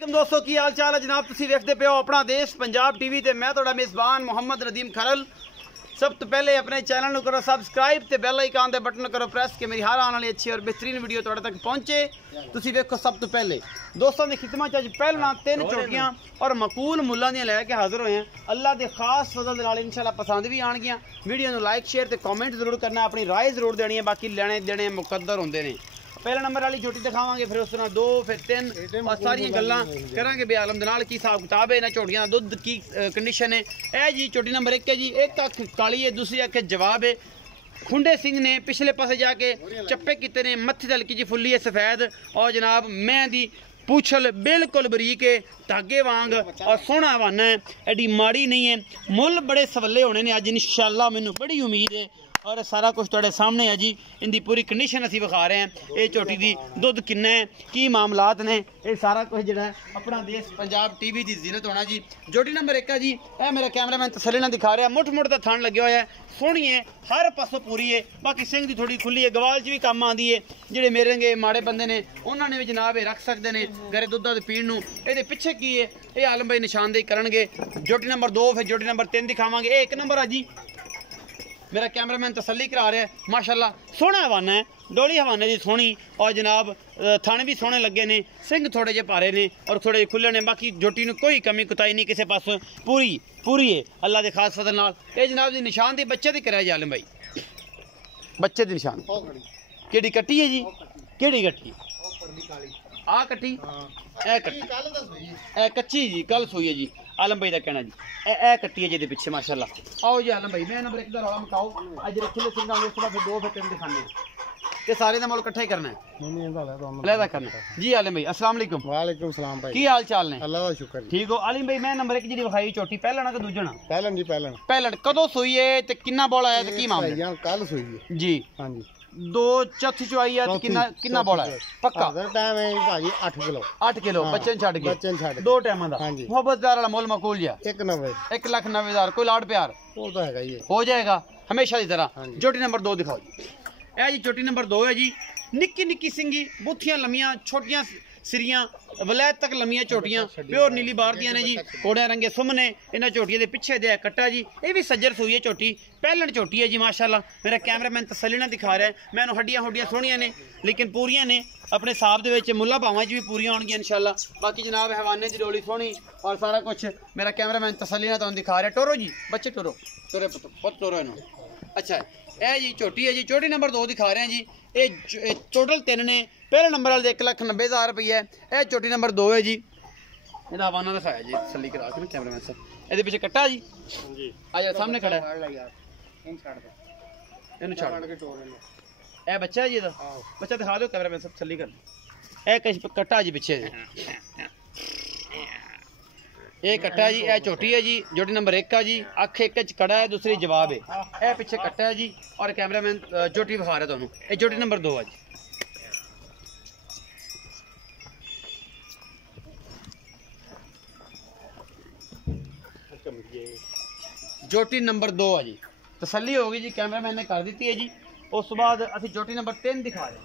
दोस्तों की हाल चाल है जनाब, तुसी देखते पे हो अपना देश पंजाब टीवी ते मैं थोड़ा मेज़बान मोहम्मद नदीम खरल। सब तो पहले अपने चैनल को करो सब्सक्राइब ते बेल आइकन दे बटन करो प्रेस के मेरी हर आने वाली अच्छी और बेहतरीन वीडियो तुहाडे तक पहुंचे। तुसी देखो सब तो पहले दोस्तों की खिदमत अज पहला 3 चोटियां और मकूल मुल्लां दी लैके हाजिर होए हैं। अल्लाह दे खास फजल नाल इंशाल्लाह पसंद भी आणगियां। वीडियो नूं लाइक शेयर ते कमेंट जरूर करना, अपनी राय जरूर देनी है। बाकी लेने देने मुकद्दर होंदे ने। पहले नंबर वाली झोटी दिखावांगे, फिर उस तरह 2 फिर 3 और सारियां गल्लां करांगे बे आलम दे नाल। की हिसाब किताब है इन्हां झोटियां दा, दुध की कंडीशन है। ए जी झोटी नंबर 1 है जी, एक अख काली है, दूसरी अख जवाब है। खुंडे सिंह ने पिछले पासे जाके चप्पे किते ने, मत्थे हल्की जी फुल्ली है सफेद और जनाब मैं दी पूछल बिल्कुल बरीक है, धागे वांग और सोहना हवाना है, एडी माड़ी नहीं है। मुल बड़े सवले होने ने अज इंशाअल्लाह, मैनू बड़ी उम्मीद है और सारा कुछ तुहाडे सामने है जी। इनकी पूरी कंडीशन असीं विखा रहे हैं। ये झोटी दी दुध किन्ना है, की मामलात ने, ये सारा कुछ जिहड़ा है अपना देश पंजाब टीवी की जीनत होना जी। झोटी नंबर 1 है जी, यह मेरा कैमरामैन तसल्ली नाल दिखा रहा। मुठ मुठ का थान लग्या होया है, सोहनी है, हर पासों पूरी है। बाकी सिंह दी थोड़ी खुली है, गवाल च भी काम आती है। जिहड़े मेरे माड़े बंदे ने उन्होंने भी जनाब ये रख सकते हैं घरे दुद्धा दे पीण नूं। इहदे पिछे की है, ये आलम भाई निशानदेही करनगे। झोटी नंबर 2 फिर झोटी नंबर 3 दिखावांगे। ये 1 नंबर है जी, मेरा कैमरामैन तसल्ली करा रहा है। माशाल्लाह सोहना हवाना है, डोली हवाने की सोहनी और जनाब थाने भी सोहने लगे ने। सिंह थोड़े जे भारे ने और थोड़े खुले ने। बाकी झोटी में कोई कमी कुताई नहीं किसी पासों, पूरी है अल्लाह के खास फजल नाल। ये जनाब दी निशान दी बच्चे दी कराया जालम भाई, बच्चे दी निशान केड़ी कट्टी है जी, केड़ी कट्टी आ कट्टी ए कट्टी ए कच्ची जी, कल सोई है जी। आलम भाई का कहना जी ए कट्टी है जी पिछे माशाल्लाह। आओ जी आलम भाई, मैं नंबर 1 का रौला मकाओ। अज रखिले सिंह उस बाद फिर 2 फिर 3 दिखाने ते सारे दा मोल इकट्ठा ही करना है, अलग करना है जी। आलम भाई अस्सलाम वालेकुम। वालेकुम सलाम भाई, की हाल चाल ने? अल्लाह दा शुक्र ठीक हो आलिम भाई। मैं नंबर 1 जी विखाई झोटी पहला ना कि दूजा ना? पहलन जी पहलन कदों सोई है ते किन्ना बोला है ते की मामला है? कल सोई है जी। हां जी 2 चौथी चुआई है ते किन्ना बोला है पक्का? अगर टाइम है भाजी 8 किलो 8 किलो बच्चे छड़ के, बच्चे छड़ 2 टाइम दा। मोहब्बतदार वाला मोल मकूल जा 1,90,000 कोई लाड प्यार वो तो हैगा ही हो जाएगा हमेशा की तरह। झोटी नंबर 2 दिखाओ जी। ए जी झोटी नंबर 2 है जी, निक्की निक्की सिंगी, बुथियां लम्मियां, छोटियां सिरियां, वलैत तक लम्मियां झोटियां, प्योर नीली बार दियां ने जी। घोड़े रंगे सुमने इन्हां झोटियां दे पिछे दे कट्टा जी। ये भी सज्जर सूई है झोटी, पहलन झोटी है जी माशाल्लाह। मेरा कैमरामैन तसल्ली नाल दिखा रहा है। मैनू हड्डियां हुड्डियां सोहणियां ने लेकिन पूरियां ने, अपने हिसाब दे विच मुल्ला भावां च भी पूरियां होणगियां इंशाल्लाह। बाकी जनाब हवाने दी डोली सोहनी और सारा कुछ मेरा कैमरामैन तसल्ली नाल तुहानूं दिखा रहा है। टोरो जी बच्चे टोरो पुत टोरो इन्हूं। अच्छा ए जी झोटी है जी, झोटी नंबर 2 दिखा रहे हैं जी। ये टोटल 3 ने, पहले नंबर वाले 1,90,000 रुपये है। झोटी नंबर 2 है जी, ਇਹਦਾ ਹਵਾਨਾ ਦਿਖਾਇਆ ਜੀ ਤਸੱਲੀ ਕਰਾ ਕੇ ਕੈਮਰਾਮੈਨ ਸਾਹਿਬ। ਇਹਦੇ ਪਿੱਛੇ ਕੱਟਾ ਜੀ ਆ ਜਾ ਸਾਹਮਣੇ ਖੜਾ ਹੈ, ਇਹਨੂੰ ਛੱਡ ਕੇ ਟੋਰ ਇਹਨੂੰ। ਇਹ ਬੱਚਾ ਹੈ ਜੀ, ਇਹਦਾ ਬੱਚਾ ਦਿਖਾ ਦਿਓ ਕੈਮਰਾਮੈਨ ਸਾਹਿਬ ਤਸੱਲੀ ਕਰ। ਇਹ ਕਿਸ ਕੱਟਾ ਜੀ ਪਿੱਛੇ ਇਹ ਕੱਟਾ ਜੀ। ਇਹ ਝੋਟੀ है जी, झोटी नंबर 1 है जी। अख एक कड़ा है, दूसरी जवाब है। यह पिछे कट्टा है जी और कैमरामैन झोटी विखा रहा है। ये झोटी नंबर 2 है जी। झोटी नंबर 2 है जी, तसल्ली होगी जी, कैमरामैन ने कर दी है जी। उस बाद असी झोटी नंबर 3 दिखा रहे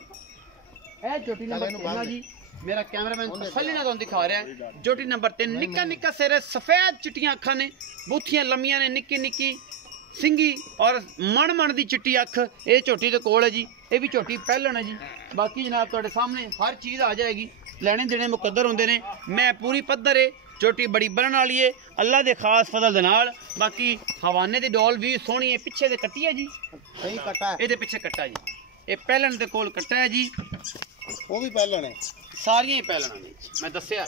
हैं। झोटी नंबर 3 है जी, मेरा कैमरामैन तसल्ली नाल दिखा रहा है। झोटी नंबर 3 निक्का निक्का सिर, सफेद चिट्टियां अखां ने, बूथियां लम्मियां ने, निक्की निक्की सिंगी और मन दी चिट्टी अख। ये झोटी दे कोल है जी। ये भी झोटी पहलन है जी। बाकी जनाब तुहाडे सामने हर चीज़ आ जाएगी, लेने देने मुकद्दर होंदे ने। मैं पूरी पद्धर है, झोटी बड़ी बनन वाली है अल्लाह दे खास फजल दे नाल। बाकी हवाने दी डोल भी सोहनी है, पिछे दे कट्टी है जी, सही कट्टा है, ये पिछे कट्टा जी। ये पहलन दे कोल कट्टा है जी, वो भी पहलन है, सारियां ही पहलना ने। मैं दस्या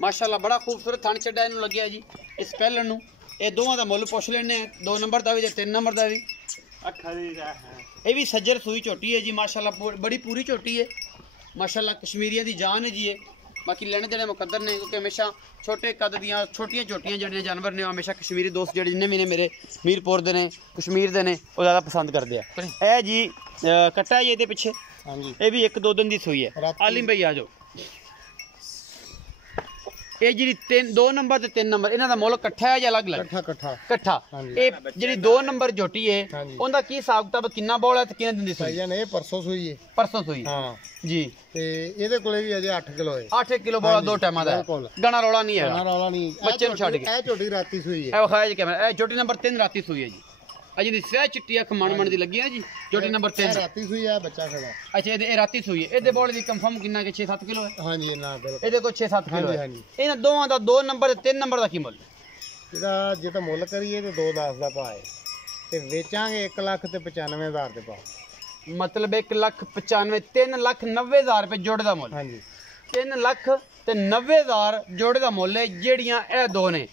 माशाल्लाह बड़ा खूबसूरत थन चड्डा इनू लग्या जी इस पहलन नू। ये दोवां दा मुल पुछ लेने, 2 नंबर दा भी ते 3 नंबर दा भी। ये भी सज्जर सूई झोटी है जी माशाल्लाह, बड़ी पूरी झोटी है माशाल्लाह। कश्मीरिया दी जान है जी ये। बाकी लेने देने मुकद्दर ने, क्योंकि हमेशा छोटे कद दियां छोटियां झोटियां जिहड़ियां जानवर ने हमेशा कश्मीरी दोस्त जिहड़े जिन्ने भी ने मेरे मीरपुर दे ने, कश्मीर दे ने, वो ज़्यादा पसंद करते हैं। ए जी कट्टा है ये पिछे, ये भी 1-2 दिन की सूई है। आलिम भाई आ जाओ। ਇਹ ਜਿਹੜੀ 2 ਨੰਬਰ ਤੇ 3 ਨੰਬਰ ਇਹਨਾਂ ਦਾ ਮੁੱਲ ਇਕੱਠਾ ਹੈ ਜਾਂ ਅਲੱਗ-ਅਲੱਗ? ਇਕੱਠਾ। ਇਹ ਜਿਹੜੀ 2 ਨੰਬਰ ਝੋਟੀ ਹੈ ਉਹਦਾ ਕੀ ਹਿਸਾਬ ਕਿਤਾਬ, ਕਿੰਨਾ ਬੋਲ ਹੈ ਤੇ ਕਿੰਨੇ ਦਿਨ ਦੀ ਸੂਈ? ਭਾਈਜਾਨ ਇਹ ਪਰਸੋਂ ਸੂਈ ਹੈ। ਪਰਸੋਂ ਸੂਈ ਹਾਂ ਜੀ। ਤੇ ਇਹਦੇ ਕੋਲੇ ਵੀ ਅਜੇ 8 ਕਿਲੋ ਹੈ। 8 ਕਿਲੋ ਬੋਲ 2 ਟਾਈਮਾਂ ਦਾ ਗਾਣਾ ਰੌਲਾ ਨਹੀਂ ਹੈ। ਗਾਣਾ ਰੌਲਾ ਨਹੀਂ, ਬੱਚੇ ਨੂੰ ਛੱਡ ਕੇ। ਇਹ ਝੋਟੀ ਰਾਤੀ ਸੂਈ ਹੈ। ਇਹ ਵਿਖਾਇਆ ਜੀ ਕੈਮਰਾ। ਇਹ ਝੋਟੀ ਨੰਬਰ 3 ਰਾਤੀ ਸੂਈ ਹੈ ਜੀ। ਅਜੀ ਦੀ ਸਹਿ ਚਿੱਟੀ ਅੱਖ ਮਣ ਦੀ ਲੱਗੀ ਹੈ ਜੀ। ਝੋਟੀ ਨੰਬਰ 3 ਰਾਤੀ ਸੂਈ ਹੈ, ਬੱਚਾ ਖੜਾ। ਅੱਛਾ ਇਹ ਰਾਤੀ ਸੂਈ ਹੈ। ਇਹਦੇ ਬੋਲ ਦੀ ਕੰਫਰਮ ਕਿੰਨਾ ਕਿ 6-7 ਕਿਲੋ ਹੈ? ਹਾਂਜੀ ਨਾ ਬਿਲਕੁਲ ਇਹਦੇ ਕੋਲ 6-7 ਕਿਲੋ ਹੈ। ਇਹਨਾਂ ਦੋਵਾਂ ਦਾ 2 ਨੰਬਰ ਤੇ 3 ਨੰਬਰ ਦਾ ਕੀ ਮੁੱਲ? ਇਹਦਾ ਜੇ ਤਾਂ ਮੁੱਲ ਕਰੀਏ ਤੇ 2.10 ਦਾ ਭਾਅ ਹੈ ਤੇ ਵੇਚਾਂਗੇ 1,95,000 ਦੇ ਭਾਅ। ਮਤਲਬ 1,95,000 3,90,000 ਰੁਪਏ ਜੋੜੇ ਦਾ ਮੁੱਲ। ਹਾਂਜੀ 3,90,000 ਜੋੜੇ ਦਾ ਮੁੱਲ ਹੈ। ਜਿਹੜੀਆਂ ਇਹ ਦੋ ਨੇ,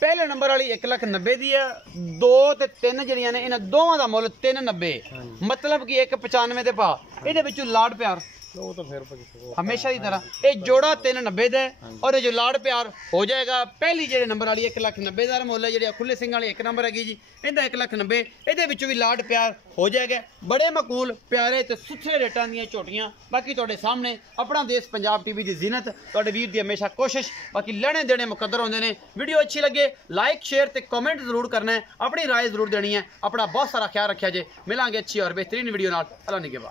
ਪਹਿਲੇ ਨੰਬਰ ਵਾਲੀ 1,90,000 ਦੀ ਹੈ, 2 ਤੇ 3 ਜਿਹੜੀਆਂ ਨੇ ਇਹਨਾਂ ਦੋਵਾਂ ਦਾ ਮੁੱਲ 390। ਮਤਲਬ ਕਿ 195 ਦੇ ਭਾਅ। ਇਹਦੇ ਵਿੱਚੋਂ ਲਾੜ ਪਿਆਰ ਉਹ ਤਾਂ ਫਿਰ ਹਮੇਸ਼ਾ ਦੀ ਤਰ੍ਹਾਂ ਇਹ ਜੋੜਾ 390 ਦਾ ਹੈ ਔਰ ਇਹ ਜੋ ਲਾੜ ਪਿਆਰ ਹੋ ਜਾਏਗਾ। ਪਹਿਲੀ ਜਿਹੜੇ ਨੰਬਰ ਵਾਲੀ 1,90,000 ਮੁੱਲ ਹੈ, ਜਿਹੜੀ ਖੁੱਲੇ ਸਿੰਘ ਵਾਲੀ 1 ਨੰਬਰ ਹੈਗੀ ਜੀ, ਇਹਦਾ 1,90,000। ਇਹਦੇ ਵਿੱਚੋਂ ਵੀ ਲਾੜ ਪਿਆਰ ਹੋ ਜਾਏਗਾ। ਬੜੇ ਮਕੂਲ ਪਿਆਰੇ ਤੇ ਸੁਥਰੇ ਰੇਟਾਂ ਦੀਆਂ ਝੋਟੀਆਂ। ਬਾਕੀ ਤੁਹਾਡੇ ਸਾਹਮਣੇ ਆਪਣਾ ਦੇਸ਼ ਪੰਜਾਬ ਟੀਵੀ ਦੀ ਜ਼ਿਨਤ, ਤੁਹਾਡੇ ਵੀਰ ਦੀ ਹਮੇਸ਼ਾ ਕੋਸ਼ਿਸ਼। ਬਾਕੀ ਲੈਣੇ ਦੇਣੇ ਮੁਕੱਦਰ ਹੁੰਦੇ ਨੇ। ਵੀਡੀਓ ਅੱਛੀ ਲੱਗੇ ਲਾਈਕ ਸ਼ੇਅਰ ਤੇ ਕਮੈਂਟ ਜ਼ਰੂਰ ਕਰਨਾ ਹੈ। ਆਪਣੀ ਰਾਏ ਜ਼ਰੂਰ ਦੇਣੀ ਹੈ। ਆਪਣਾ ਬਹੁਤ ਸਾਰਾ ਖਿਆਲ ਰੱਖਿਆ ਜੇ। ਮਿਲਾਂਗੇ ਅੱਛੀ ਔਰ ਬਿਹਤਰੀਨ ਵੀਡੀਓ ਨਾਲ। ਅੱਲਾ ਨਿਗਹਿਬਾਨ।